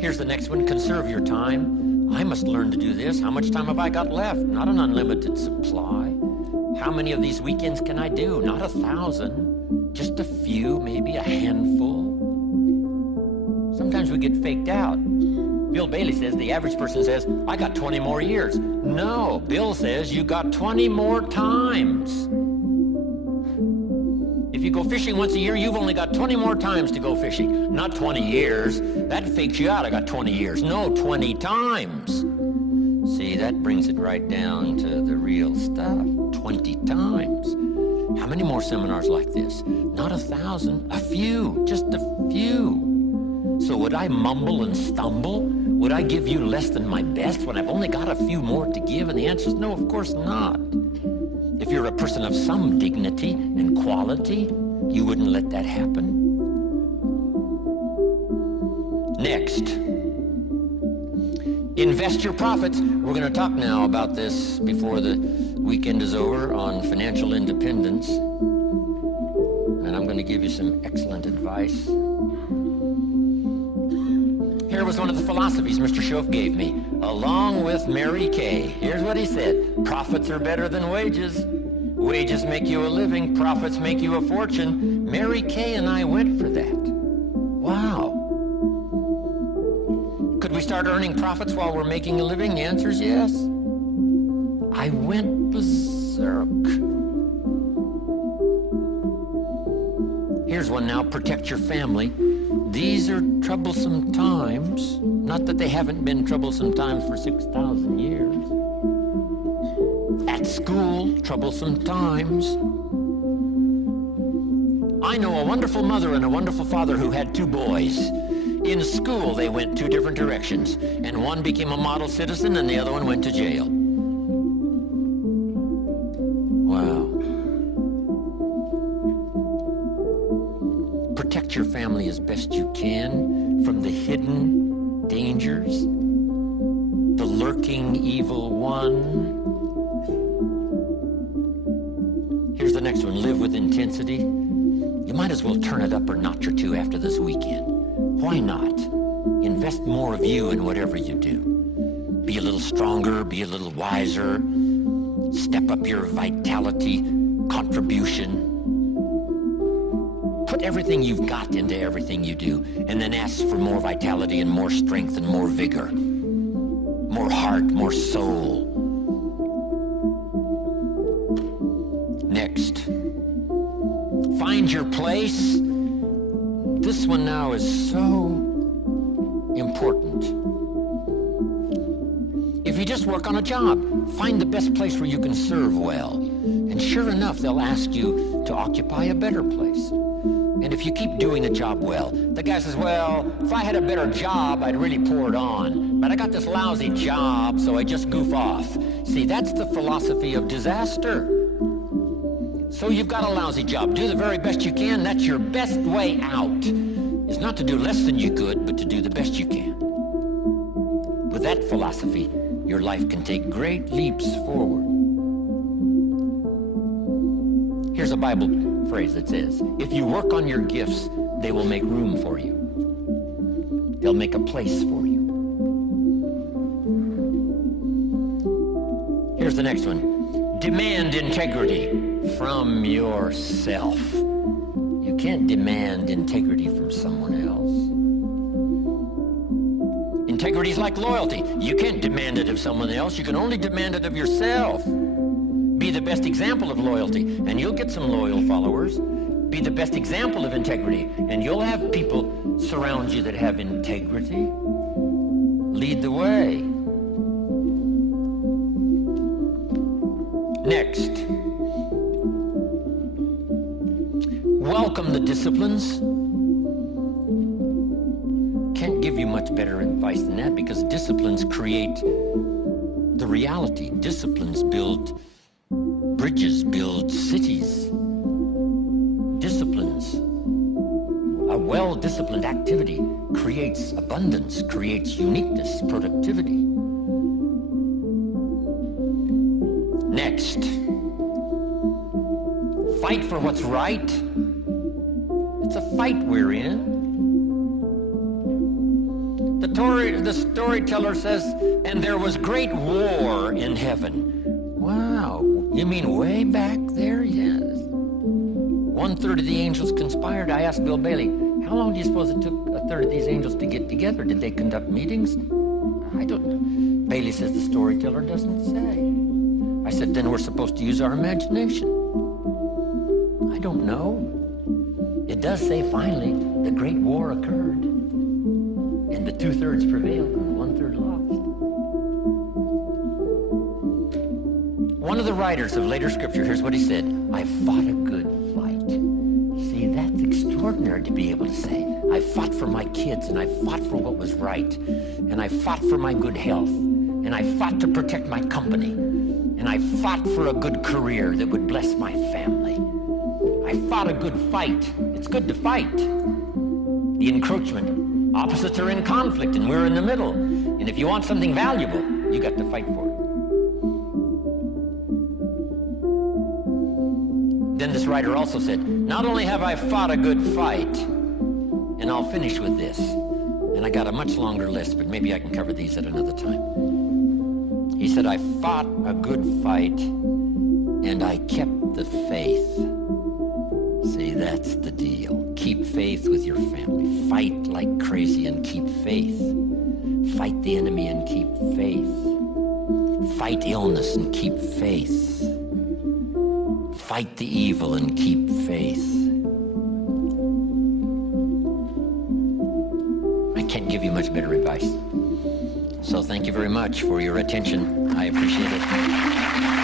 Here's the next one. Conserve your time. I must learn to do this. How much time have I got left? Not an unlimited supply. How many of these weekends can I do? Not 1,000. Just a few, maybe a handful. Sometimes we get faked out. Bill Bailey says, the average person says, I got 20 more years. No, Bill says you got 20 more times. If you go fishing once a year, you've only got 20 more times to go fishing. Not 20 years. That fakes you out. I got 20 years. No, 20 times. See, that brings it right down to the real stuff. 20 times. How many more seminars like this? Not 1,000. A few. Just a few. So would I mumble and stumble? Would I give you less than my best when I've only got a few more to give? And the answer is no, of course not. If you're a person of some dignity and quality, you wouldn't let that happen. Next, invest your profits. We're going to talk now about this before the weekend is over on financial independence. And I'm going to give you some excellent advice. Here was one of the philosophies Mr. Schoaf gave me, along with Mary Kay. Here's what he said. Profits are better than wages. Wages make you a living. Profits make you a fortune. Mary Kay and I went for that. Wow. Could we start earning profits while we're making a living? The answer is yes. I went berserk. Here's one now. Protect your family. These are troublesome times. Not that they haven't been troublesome times for 6,000 years. At school, troublesome times. I know a wonderful mother and a wonderful father who had 2 boys. In school, they went 2 different directions, and one became a model citizen and the other one went to jail. Wow. Protect your family as best you can from the hidden dangers, the lurking evil one. Here's the next one. Live with intensity. You might as well turn it up a notch or 2 after this weekend. Why not? Invest more of you in whatever you do. Be a little stronger, be a little wiser. Step up your vitality, contribution. Put everything you've got into everything you do, and then ask for more vitality and more strength and more vigor, more heart, more soul. Next, find your place. This one now is so important. If you just work on a job, find the best place where you can serve well. And sure enough, they'll ask you to occupy a better place. And if you keep doing the job well, the guy says, well, if I had a better job, I'd really pour it on. But I got this lousy job, so I just goof off. See, that's the philosophy of disaster. So you've got a lousy job. Do the very best you can. That's your best way out. Is not to do less than you could, but to do the best you can. With that philosophy, your life can take great leaps forward. Here's a Bible phrase that says, if you work on your gifts, they will make room for you. They'll make a place for you. Here's the next one. Demand integrity from yourself. You can't demand integrity from someone else. Integrity is like loyalty. You can't demand it of someone else. You can only demand it of yourself. Be the best example of loyalty, and you'll get some loyal followers. Be the best example of integrity, and you'll have people surround you that have integrity. Lead the way. Next, welcome the disciplines. Can't give you much better advice than that, because disciplines create the reality. Disciplines build bridges, build cities. Disciplines. A well-disciplined activity creates abundance, creates uniqueness, productivity. Next, fight for what's right. It's a fight we're in. The storyteller says, and there was great war in heaven. Wow, you mean way back there? Yes. 1/3 of the angels conspired. I asked Bill Bailey, how long do you suppose it took 1/3 of these angels to get together? Did they conduct meetings? I don't know. Bailey says the storyteller doesn't say. I said, then we're supposed to use our imagination. I don't know. It does say finally the great war occurred, and the 2/3 prevailed and 1/3 lost. One of the writers of later scripture, here's what he said: I fought a good fight. See, that's extraordinary to be able to say. I fought for my kids, and I fought for what was right, and I fought for my good health, and I fought to protect my company, and I fought for a good career that would bless my family. I fought a good fight. It's good to fight. The encroachment. Opposites are in conflict, and we're in the middle. And if you want something valuable, you got to fight for it. Then this writer also said, not only have I fought a good fight, and I'll finish with this, and I got a much longer list, but maybe I can cover these at another time. He said, I fought a good fight, and I kept the faith. See, that's the deal. Keep faith with your family. Fight like crazy and keep faith. Fight the enemy and keep faith. Fight illness and keep faith. Fight the evil and keep faith. I can't give you much better advice. So thank you very much for your attention. I appreciate it.